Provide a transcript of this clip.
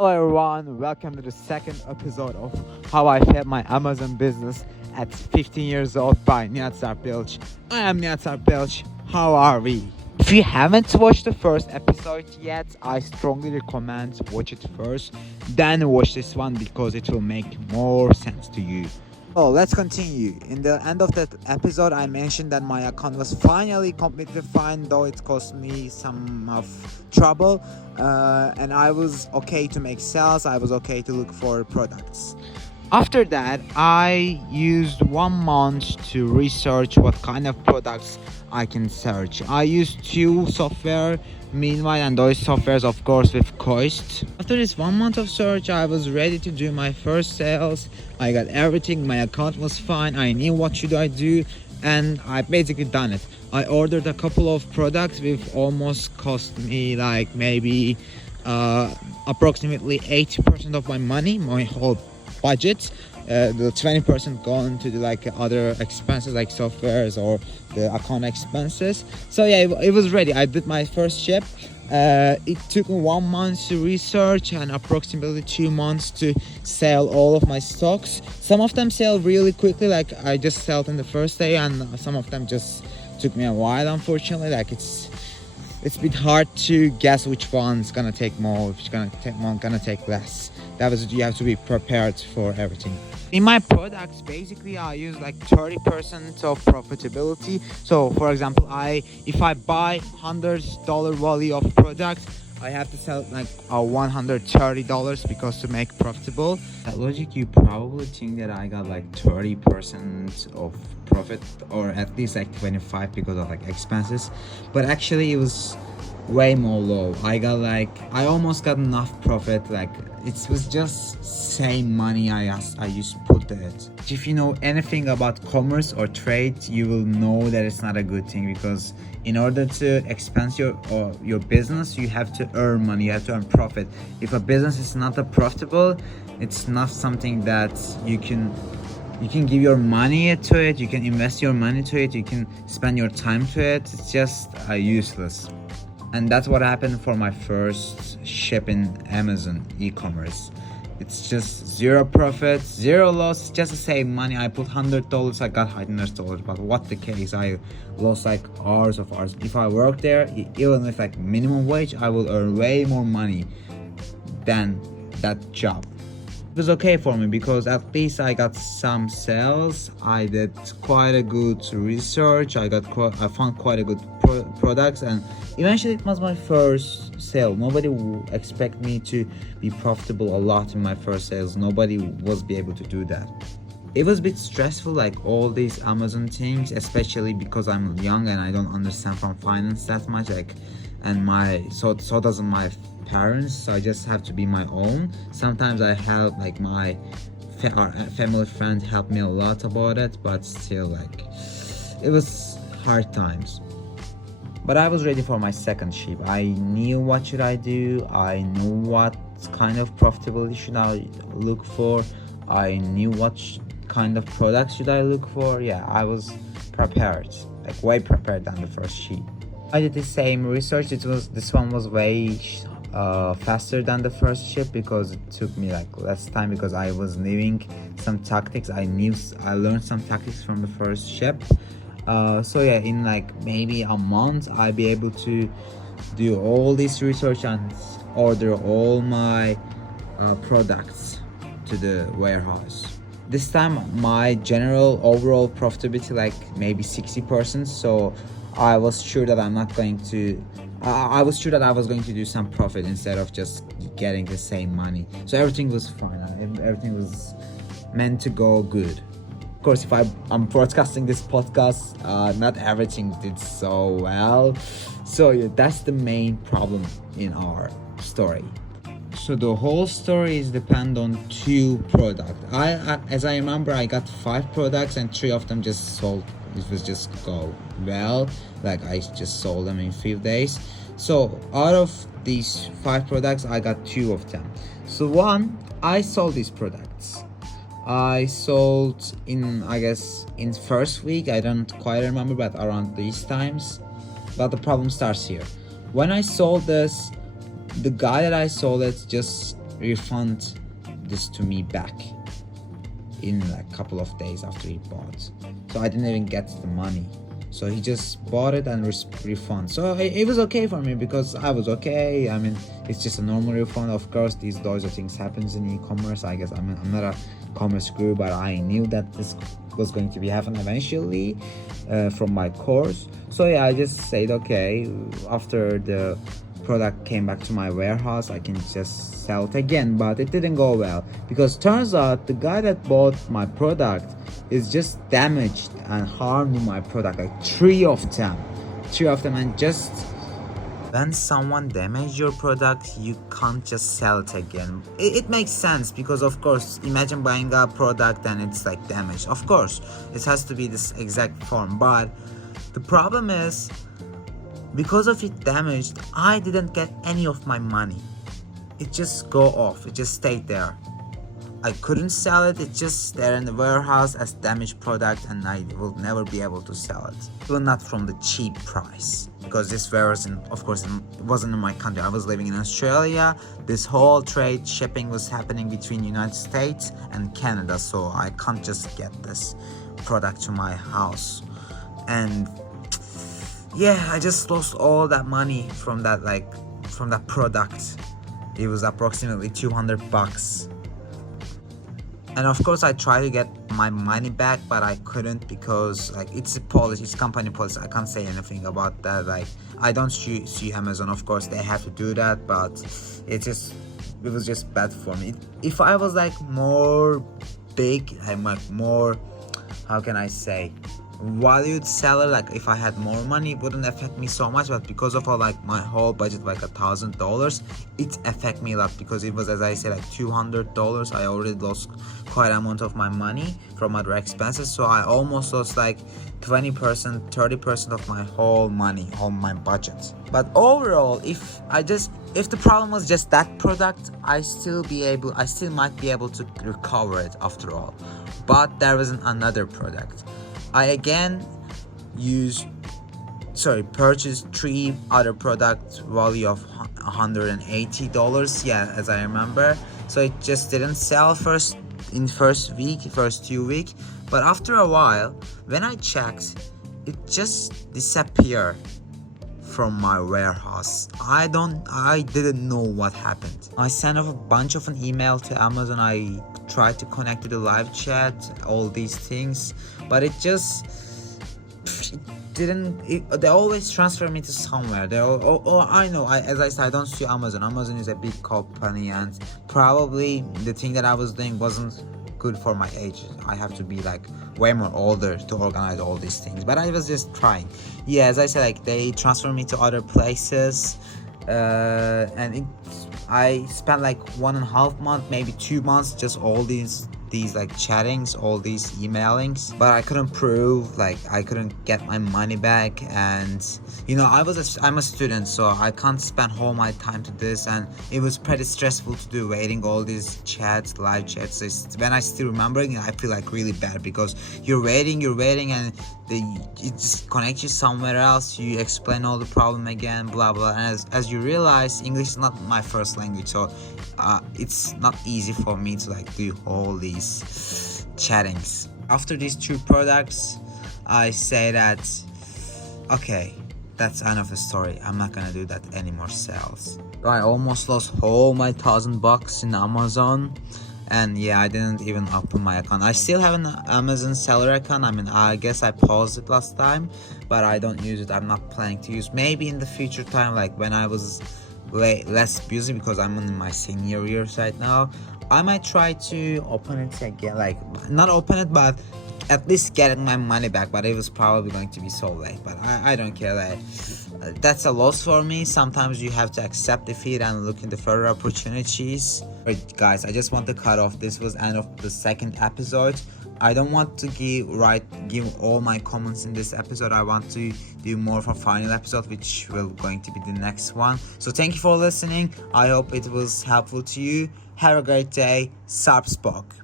Hello everyone, welcome to the second episode of How I Failed My Amazon Business at 15 years old by Nihat Sarp Bilge. I am Nihat Sarp Bilge. How are we? If you haven't watched the first episode yet, I strongly recommend watch it first, then watch this one because it will make more sense to you. Oh, let's continue. In the end of that episode, I mentioned that my account was finally completely fine, though it cost me some of trouble. And I was okay to make sales. I was okay to look for products. After that, I used 1 month to research what kind of products I can search. I used two software meanwhile, and those softwares of course with cost. After this 1 month of search, I was ready to do my first sales. I got everything, my account was fine, I knew what should I do, and I basically done it. I ordered a couple of products with almost cost me like maybe approximately 80% of my money, my whole budget. The 20% gone to the like other expenses like softwares or the account expenses. So yeah, it was ready. I did my first ship. It took me 1 month to research and approximately 2 months to sell all of my stocks. Some of them sell really quickly, like I just sold in the first day, and some of them just took me a while, unfortunately. Like it's a bit hard to guess which one's gonna take more, which gonna take less. That was, you have to be prepared for everything. In my products, basically I use like 30% of profitability. So for example, if I buy $100 value of products, I have to sell like $130 because to make profitable. That logic, you probably think that I got like 30% of profit, or at least like 25 because of like expenses, but actually it was way more low. I almost got enough profit. Like it was just same money I used to put it. If you know anything about commerce or trade, you will know that it's not a good thing, because in order to expand your business, you have to earn money, you have to earn profit. If a business is not profitable, it's not something that you can give your money to it, you can invest your money to it, you can spend your time to it. It's just useless. And that's what happened for my first ship in Amazon e-commerce. It's just zero profit, zero loss, just the same money. I put $100, I got $100, but what the case, I lost like hours of hours. If I work there, even with like minimum wage, I will earn way more money than that job. It was okay for me because at least I got some sales. I did quite a good research. I found quite a good products, and eventually it was my first sale. Nobody would expect me to be profitable a lot in my first sales. Nobody was be able to do that. It was a bit stressful, like all these Amazon things, especially because I'm young and I don't understand from finance that much. Like, and so doesn't my parents, so I just have to be my own. Sometimes I help, like my family friend helped me a lot about it, but still, like, it was hard times. But I was ready for my second ship. I knew what should I do. I knew what kind of profitability should I look for. I knew what kind of products should I look for. Yeah, I was prepared, like way prepared than the first ship. I did the same research. This one was way faster than the first ship because it took me like less time, because I was learning some tactics. I learned some tactics from the first ship. So yeah, in like maybe a month, I'll be able to do all this research and order all my products to the warehouse. This time my general overall profitability like maybe 60%. So I was sure that I was sure that I was going to do some profit instead of just getting the same money. So everything was fine. Everything was meant to go good. Of course, if I'm broadcasting this podcast, not everything did so well. So yeah, that's the main problem in our story. So the whole story is depend on two products. As I remember, I got 5 products and 3 of them just sold. It was just go well. Like I just sold them in 5 days. So out of these 5 products, I got 2 of them. So one, I sold these products. I sold in, I guess, in first week. I don't quite remember, but around these times. But the problem starts here. When I sold this, the guy that I sold it just refund this to me back in like a couple of days after he bought. So I didn't even get the money. So he just bought it and refund. So it was okay for me because I was okay. I mean, it's just a normal refund. Of course, those are things happens in e-commerce. I guess I'm not a commerce guru, but I knew that this was going to be happen eventually from my course. So yeah, I just said okay. After the product came back to my warehouse, I can just sell it again. But it didn't go well because turns out the guy that bought my product is just damaged and harmed my product, like three of them. And just when someone damages your product, you can't just sell it again. It makes sense because of course, imagine buying a product and it's like damaged. Of course, it has to be this exact form, but the problem is because of it damaged, I didn't get any of my money. It just go off, it just stayed there. I couldn't sell it, it's just there in the warehouse as damaged product and I will never be able to sell it. Even not from the cheap price. Because this warehouse, of course, it wasn't in my country. I was living in Australia. This whole trade shipping was happening between United States and Canada. So I can't just get this product to my house. And yeah, I just lost all that money from that product. It was approximately $200. And of course I tried to get my money back, but I couldn't because like it's a policy, it's company policy. I can't say anything about that. Like I don't see Amazon, of course they have to do that, but it was just bad for me. If I was like more big, I'm like more, how can I say, valued seller, like if I had more money, it wouldn't affect me so much, but because of all like my whole budget like $1,000, it affect me a lot because it was, as I said, like $200. I already lost quite amount of my money from other expenses, so I almost lost like 20%, 30% of my whole money, all my budget. But overall, if the problem was just that product, I still might be able to recover it after all. But there was another product. I again purchased 3 other products value of $180, yeah, as I remember. So it just didn't sell first 2 weeks, but after a while when I checked, it just disappeared from my warehouse. I didn't know what happened. I sent off a bunch of an email to Amazon. I tried to connect to the live chat, all these things, but it just they always transfer me to somewhere. I know, as I said, I don't see Amazon. Amazon is a big company, and probably the thing that I was doing wasn't good for my age. I have to be like way more older to organize all these things, but I was just trying. Yeah, as I said, like they transfer me to other places, and I spent like 1.5 months, maybe 2 months, just all these like chattings, all these emailings, but I couldn't prove, like I couldn't get my money back. And you know, I'm a student, so I can't spend all my time to this, and it was pretty stressful to do, waiting all these chats, live chats. When I still remembering, I feel like really bad because you're waiting and it just connects you somewhere else. You explain all the problem again, blah blah, and as you realize, English is not my first language, so it's not easy for me to like do all these chattings. After these 2 products, I say that okay, that's end of the story. I'm not gonna do that anymore sales. I almost lost all my $1,000 in Amazon. And yeah, I didn't even open my account. I still have an Amazon seller account. I mean, I guess I paused it last time, but I don't use it. I'm not planning to use. Maybe in the future time, like when I was less busy, because I'm in my senior years right now, I might try to open it again. Like not open it, but at least getting my money back. But it was probably going to be so late. But I don't care. Like that's a loss for me. Sometimes you have to accept defeat and look into further opportunities. Right, guys, I just want to cut off. This was end of the 2nd episode. I don't want to give all my comments in this episode. I want to do more for final episode, which will going to be the next one. So thank you for listening. I hope it was helpful to you. Have a great day. Sarp spoke.